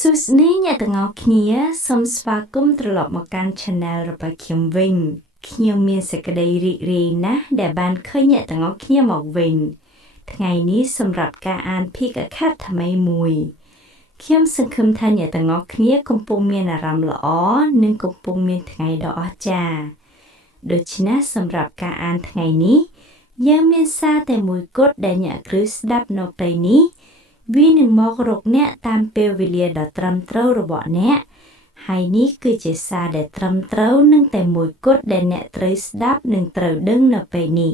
សួស្តីអ្នកទាំងអស់គ្នាសូមស្វាគមន៍ត្រឡប់មកកាន់ Channel របស់ខ្ញុំវិញខ្ញុំមានសេចក្តីរីករាយណាស់ដែលបានឃើញអ្នកទាំងអស់គ្នាមកវិញថ្ងៃនេះសម្រាប់ការអានភាគអក្សរថ្មីមួយខ្ញុំសង្ឃឹមថាអ្នកទាំងអស់គ្នាកំពុងមានអារម្មណ៍ល្អនិងកំពុងមានថ្ងៃដ៏អស្ចារ្យដូច្នេះសម្រាប់ការអានថ្ងៃនេះយើងមានសារតែមួយគត់ដែលអ្នកគ្រូស្ដាប់នៅពេលនេះវានឹងមករកអ្នកតាមពេលវេលាដ៏ត្រឹមត្រូវរបស់អ្នកហើយនេះគឺជាសារដែលត្រឹមត្រូវនឹងតែមួយគត់ដែលអ្នកត្រូវស្ដាប់និងត្រូវដឹងនៅពេលនេះ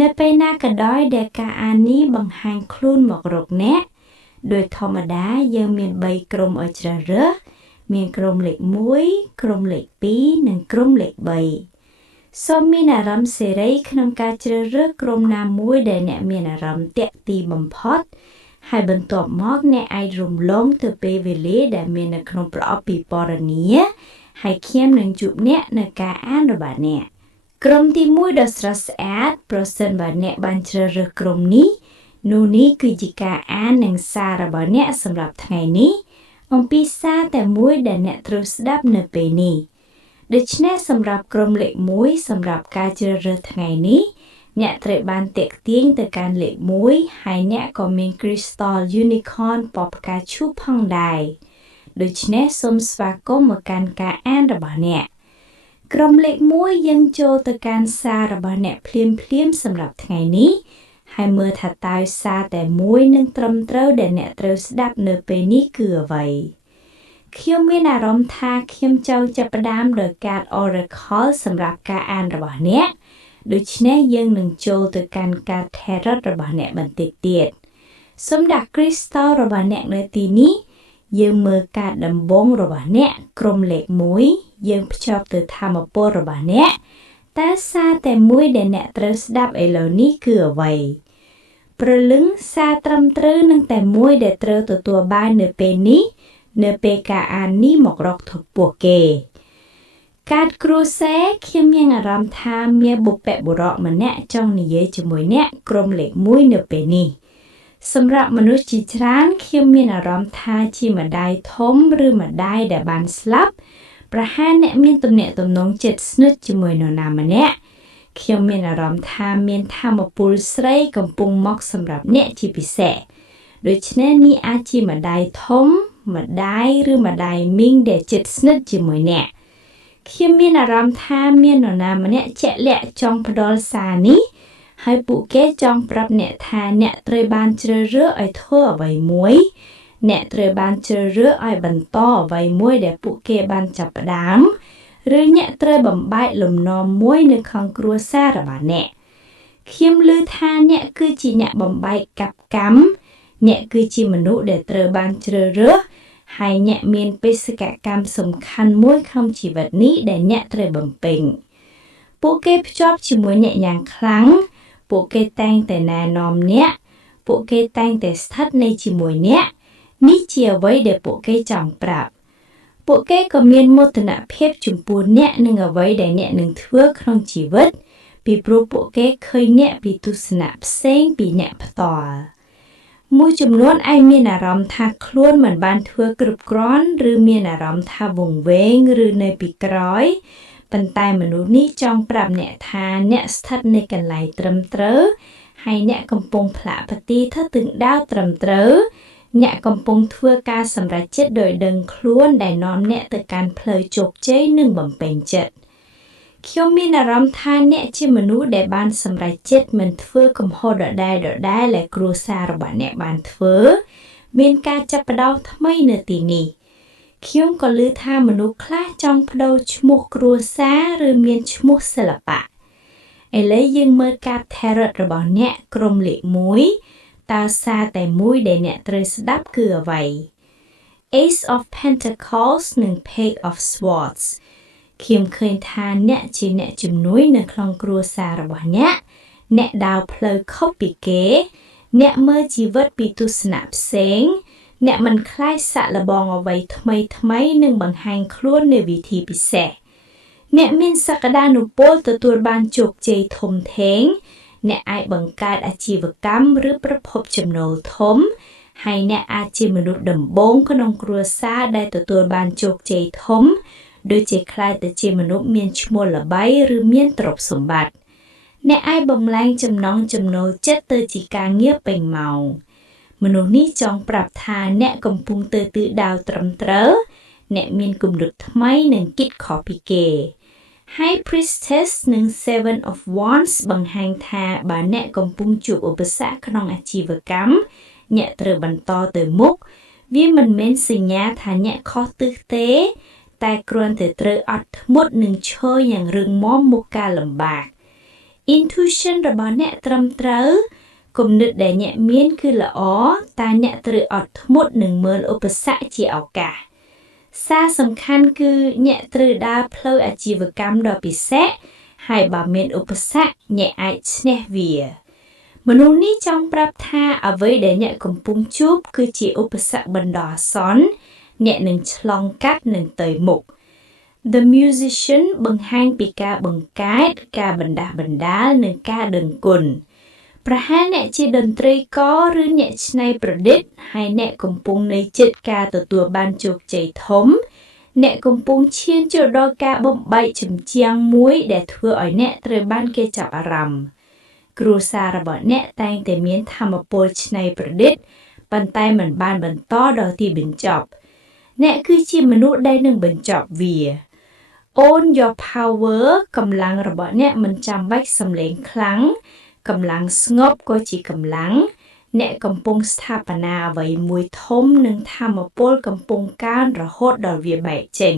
នៅពេលណាក៏ដោយដែលការអាននេះបង្ហាញខ្លួនមករកអ្នកដោយធម្មតាយើងមាន3ក្រុមឲ្យជ្រើសរើសមានក្រុមលេខ1ក្រុមលេខ2និងក្រុមលេខ3សូមមានអារម្មណ៍សេរីក្នុងការជ្រើសរើសក្រុមណាមួយដែលអ្នកមានអារម្មណ៍ទាក់ទាញបំផុតហើយបន្ទាប់មកអ្នកអាចរំលងទៅពេលវេលាដែលមាននៅក្នុងប្រអប់ពិពណ៌នាហើយខ្ញុំនឹងជួបអ្នកនៅការអានរបស់អ្នកក្រុមទី1ដ៏ស្រស់ស្អាតប្រសិនបើអ្នកបានជ្រើសរើសក្រុមនេះនោះនេះគឺជាការអាននិងសាររបស់អ្នកសម្រាប់ថ្ងៃនេះអំពីសារតែមួយដែលអ្នកត្រូវស្ដាប់នៅពេលនេះដូច្នេះសម្រាប់ក្រុមលេខ1សម្រាប់ការជ្រើសរើសថ្ងៃនេះអ្នកត្រូវបានទាក់ទាញទៅកាន់លេខ1ហើយអ្នកក៏មាន Crystal Unicorn ពណ៌ផ្កាឈូកផងដែរដូច្នេះសូមស្វាគមន៍មកកាន់ការអានរបស់អ្នកក្រុមលេខ1យើងចូលទៅកាន់សាររបស់អ្នកភ្លាមសម្រាប់ថ្ងៃនេះហើយមើលថាតើសារតែមួយនឹងត្រឹមត្រូវដែលអ្នកត្រូវស្ដាប់នៅពេលនេះគឺអ្វីខ្ញុំមានអារម្មណ៍ថាខ្ញុំចង់ចាប់ផ្ដើមដោយកាត Oracle សម្រាប់ការអានរបស់អ្នកដូច្នេះយើងនឹងចូលទៅកាន់កាត Tarot របស់អ្នកបន្តិចទៀតសូមដាក់ Crystal របស់អ្នកនៅទីនេះយើងមើលកាតដំបូងរបស់អ្នកក្រុមលេខ1យើងភ្ជាប់ទៅធម៌ពលរបស់អ្នកតើសារតែមួយដែលអ្នកត្រូវស្ដាប់ឥឡូវនេះគឺអ្វីព្រលឹងសារត្រឹមត្រូវនឹងតែមួយដែលត្រូវទទួលបាននៅពេលនេះនៅពេលការអាននេះមករកទៅពួកគេកាតគ្រូសេខ្ញុំមានអារម្មណ៍ថាមានបុព្វបុរសម្នាក់ចង់និយាយជាមួយអ្នកក្រុមលេខ1នៅពេលនេះសម្រាប់មនុស្សជាច្រើនខ្ញុំមានអារម្មណ៍ថាជាម្ដាយធំឬម្ដាយដែលបានស្លាប់ប្រហែលអ្នកមានទំនាក់ទំនងជិតស្និទ្ធជាមួយនរណាម្នាក់ខ្ញុំមានអារម្មណ៍ថាមានថាមពលស្រីកំពុងមកសម្រាប់អ្នកជាពិសេសដូច្នេះនេះអាចជាម្ដាយធំម្ដាយឬម្ដាយមីងដែលជិតស្និទ្ធជាមួយអ្នកខ្ញុំមានអារម្មណ៍ថាមាននរណាម្នាក់ជាក់លាក់ចង់ផ្ដល់សារនេះហើយពួកគេចង់ប្រាប់អ្នកថាអ្នកត្រូវបានជ្រើសរើសឲ្យធ្វើអ្វីមួយអ្នកត្រូវបានជ្រើសរើសឲ្យបន្តអ្វីមួយដែលពួកគេបានចាប់ផ្ដើមឬអ្នកត្រូវបំបែកលំនាំមួយនៅក្នុងគ្រួសាររបស់អ្នកខ្ញុំឮថាអ្នកគឺជាអ្នកបំបែកកកម្មអ្នកគឺជាមនុស្សដែលត្រូវបានជ្រើសរើសហើយអ្នកមានបេសកកម្មសំខាន់មួយក្នុងជីវិតនេះដែលអ្នកត្រូវបំពេញពួកគេភ្ជាប់ជាមួយអ្នកយ៉ាងខ្លាំងពួកគេតែងតែណែនាំអ្នកពួកគេតែងតែស្ថិតនៅជាមួយអ្នកនេះជាអ្វីដែលពួកគេចង់ប្រាប់ពួកគេក៏មានមោទនភាពចំពោះអ្នកនិងអ្វីដែលអ្នកនឹងធ្វើក្នុងជីវិតពីព្រោះពួកគេឃើញអ្នកពីទស្សនៈផ្សេងពីអ្នកផ្ទាល់មួយចំនួនអាចមានអារម្មណ៍ថាខ្លួនមិនបានធ្វើគ្រប់គ្រាន់ឬមានអារម្មណ៍ថាវង្វេងឬនៅពីក្រោយប៉ុន្តែមនុស្សនេះចង់ប្រាប់អ្នកថាអ្នកស្ថិតនៅកន្លែងត្រឹមត្រូវហើយអ្នកកំពុងផ្លាក់ផ្ទីទៅទិសដៅត្រឹមត្រូវអ្នកកំពុងធ្វើការសម្រេចចិត្តដោយដឹងខ្លួនដែលនាំអ្នកទៅកាន់ផ្លូវជោគជ័យនិងបំពេញចិត្តខ្ញុំមានអារម្មណ៍ថាអ្នកជាមនុស្សដែលបានសម្រេចចិត្តមិនធ្វើកំហុសដដែលដែលគ្រួសាររបស់អ្នកបានធ្វើមានការចាប់ផ្ដើមថ្មីនៅទីនេះខ្ញុំក៏ឮថាមនុស្សខ្លះចង់ប្ដូរឈ្មោះគ្រួសារឬមានឈ្មោះសិល្បៈឥឡូវយើងមើលកាត Tarot របស់អ្នកក្រុមលេខ1តើសារតែមួយដែលអ្នកត្រូវស្ដាប់គឺអ្វី Ace of Pentacles និង Page of Swordsខ្ញុំឃើញថាអ្នកជាអ្នកជំនួយនៅក្នុងគ្រួសាររបស់អ្នកដើរផ្លូវខុសពីគេអ្នកមើលជីវិតពីទស្សនៈផ្សេងអ្នកមិនខ្លាចសាក់លបងអ្វីថ្មីនិងបង្ហាញខ្លួននៅវិធីពិសេសអ្នកមានសក្តានុពលទទួលបានជោគជ័យធំធេងអ្នកអាចបង្កើតអាជីវកម្មឬប្រភពចំណូលធំ ហើយអ្នកអាចជាមនុស្សដំបូងក្នុងគ្រួសារដែលទទួលបានជោគជ័យធំដូចជាក្លាយទៅជាមនុស្សមានឈ្មោះល្បីឬមានទ្រព្យសម្បត្តិអ្នកអាចបំលែងចំណង់ចំណូលចិត្តទៅជាការងារពេញម៉ោងមនុស្សនេះចង់ប្រាប់ថាអ្នកកំពុងទៅទិសដៅត្រឹមត្រូវអ្នកមានគំនិតថ្មីនិងគិតខុសពីគេហើយ Priestess និង Seven of Wands បង្ហាញថាបើអ្នកកំពុងជួបឧបសគ្គក្នុងអាជីវកម្មអ្នកត្រូវបន្តទៅមុខវាមិនមែនសញ្ញាថាអ្នកខុសទិសទេតែគ្រាន់តែត្រូវអត់ធ្មត់និងឈរយ៉ាងរឹងមាំមុខការលំបាក Intuition របស់អ្នកត្រឹមត្រូវគំនិតដែលអ្នកមានគឺល្អតែអ្នកត្រូវអត់ធ្មត់និងមើលឧបសគ្គជាឱកាសសារសំខាន់គឺអ្នកត្រូវដើរផ្លូវអាជីវកម្មដ៏ពិសេសហើយបើមានឧបសគ្គអ្នកអាចឈ្នះវាមនុស្សនេះចង់ប្រាប់ថាអ្វីដែលអ្នកកំពុងជួបគឺជាឧបសគ្គបណ្ដោះអាសន្នអ្នកនឹងឆ្លងកាត់និងទៅមុខ The Musician បង្ហាញពីការបង្កើតការបណ្ដាស់បណ្ដាលនិងការដឹងគុណប្រហែលអ្នកជាតន្ត្រីករឬអ្នកច្នៃប្រឌិតហើយអ្នកកំពុងនៅជិតការទទួលបានជោគជ័យធំអ្នកកំពុងឈានចូលដល់ការបំបែកជំជាំងមួយដែលធ្វើឲ្យអ្នកត្រូវបានគេចាប់អារម្មណ៍គ្រួសាររបស់អ្នកតែងតែមានថាមពលច្នៃប្រឌិតប៉ុន្តែមិនបានបន្តដល់ទីបញ្ចប់អ្នកគឺជាមនុស្សដែលនឹងបញ្ចប់វា Own your power កម្លាំងរបស់អ្នកមិនចាំបាច់សំឡេងខ្លាំងកម្លាំងស្ងប់ក៏ជាកម្លាំងអ្នកកំពុងស្ថាបនាអ្វីមួយធំនិងថាមពលកំពុងកើនរហូតដល់វាបែកចេញ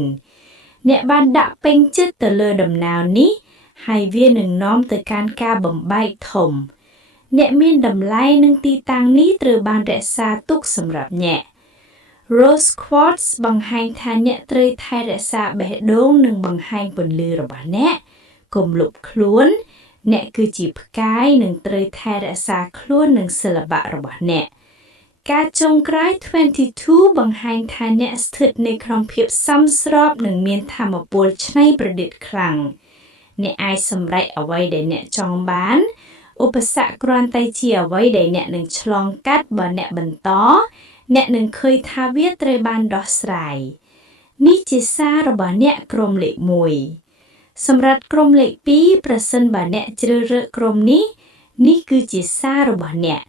អ្នកបានដាក់ពេញចិត្តទៅលើដំណើរនេះហើយវានឹងនាំទៅកាន់ការបំបែកធំអ្នកមានតម្លៃនឹងទីតាំងនេះត្រូវបានរក្សាទុកសម្រាប់អ្នក Rose Quartz បង្ហាញថាអ្នកត្រូវថែរក្សាបេះដូងនិងបង្ហាញពន្លឺរបស់អ្នកកុំលុបខ្លួនអ្នកគឺជាផ្កាយនិងត្រូវថែរក្សាខ្លួននិងសិល្បៈរបស់អ្នកការចុងក្រោយ22បង្ហាញថាអ្នកស្ថិតនៅក្នុងភាពសមស្របនិងមានថាមពលច្នៃប្រឌិតខ្លាំងអ្នកអាចសម្រេចអ្វីដែលអ្នកចង់បានឧបសគ្គគ្រាន់តែជាអ្វីដែលអ្នកនឹងឆ្លងកាត់បើអ្នកបន្តអ្នកនឹងឃើញថាវាត្រូវបានដោះស្រាយនេះជាសាររបស់អ្នកក្រុមលេខ1សម្រាប់ក្រុមលេខ2ប្រសិនបើអ្នកជ្រើសរើសក្រុមនេះគឺជាសាររបស់អ្នក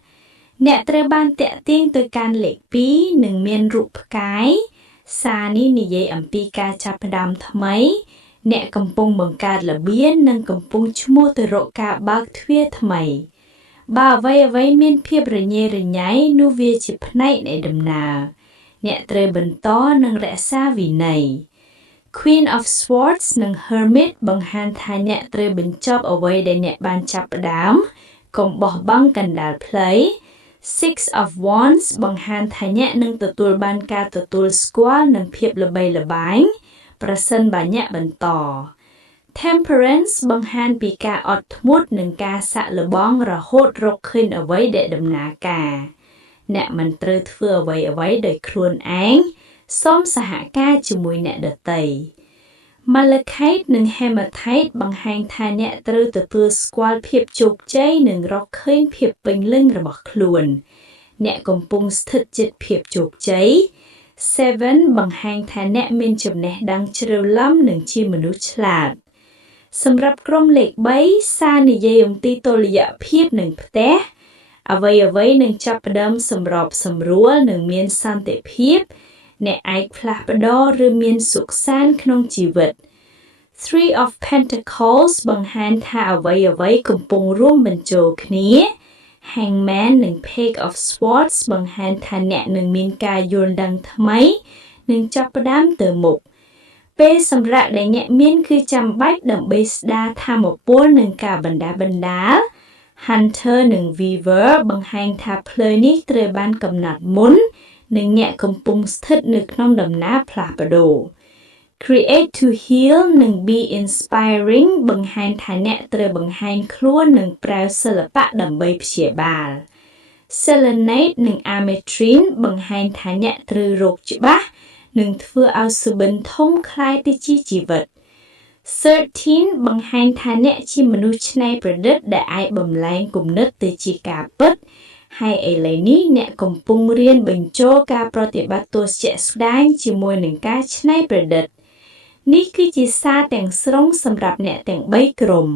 ត្រូវបានតាក់ទាញទៅកាន់លេខ2និងមានរូបផ្កាយសារនេះនិយាយអំពីការចាប់ផ្ដើមថ្មីអ្នកកំពុងបង្កើតល្បឿននិងកំពុងឈ្មោះទៅរកការបើកទ្វារថ្មីបើអ្វីមានភាពរញ៉េរញ៉ៃនោះវាជាផ្នែកនៃដំណើរអ្នកត្រូវបន្តនិងរក្សាវិន័យ Queen of Swords និង Hermit បង្ហាញថាអ្នកត្រូវបញ្ចប់អ្វីដែលអ្នកបានចាប់ផ្ដើមកុំបោះបង់កណ្ដាលផ្លូវ Six of Wands បង្ហាញថាអ្នកនឹងទទួលបានការទទួលស្គាល់និងភាពល្បីល្បាញប្រសិនបើអ្នកបន្ត Temperance បង្ហាញពីការអត់ធ្មត់និងការសាក់លបងរហូតរកឃើញអ្វីដែលដំណើរការអ្នកមិនត្រូវធ្វើអ្វីដោយខ្លួនឯងសូមសហការជាមួយអ្នកដទៃ Malachite និង Hematite បង្ហាញថាអ្នកត្រូវទទួលស្គាល់ភាពជោគជ័យនិងរកឃើញភាពពេញលេញរបស់ខ្លួនអ្នកកំពុងស្ថិតជិតភាពជោគជ័យ Seven បង្ហាញថាអ្នកមានចំណេះដឹងជ្រៅឡំនិងជាមនុស្សឆ្លាតសម្រាប់ក្រុមលេខ3សារនិយាយអំពីតុល្យភាពនិងផ្ទះអ្វីនឹងចាប់ផ្ដើមសម្របសម្រួលនិងមានសន្តិភាពអ្នកអាចផ្លាស់ប្ដូរឬមានសុខសាន្តក្នុងជីវិត Three of Pentacles បង្ហាញថាអ្វីកំពុងរួមបញ្ចូលគ្នា Hangman និង Page of Swords បង្ហាញថាអ្នកនឹងមានការយល់ដឹងថ្មីនិងចាប់ផ្ដើមទៅមុខពេលសម្រាប់ដែលអ្នកមានគឺចាំបាច់ដើម្បីស្ដារថាមពលនិងការបណ្ដាបណ្ដាល Hunter និង Weaver បង្ហាញថាផ្លូវនេះត្រូវបានកំណត់មុននិងអ្នកកំពុងស្ថិតនៅក្នុងដំណើរផ្លាស់ប្ដូរ Create to heal និង be inspiring បង្ហាញថាអ្នកត្រូវបង្ហាញខ្លួននិងប្រើសិល្បៈដើម្បីព្យាបាល Selenite និង Ametrine បង្ហាញថាអ្នកត្រូវរកច្បាស់និងធ្វើឲ្យសុបិនធំคล้ายទៅជាជីវិត 13 បង្ហាញថាអ្នកជាមនុស្សច្នៃប្រឌិតដែលអាចបំលែងគំនិតទៅជាការពិត ហើយឥឡូវនេះអ្នកកំពុងរៀនបញ្ចូលការប្រតិបត្តិទស្សជាក់ស្ដែងជាមួយនឹងការច្នៃប្រឌិតនេះគឺជាសារទាំងស្រុងសម្រាប់អ្នកទាំង3ក្រុម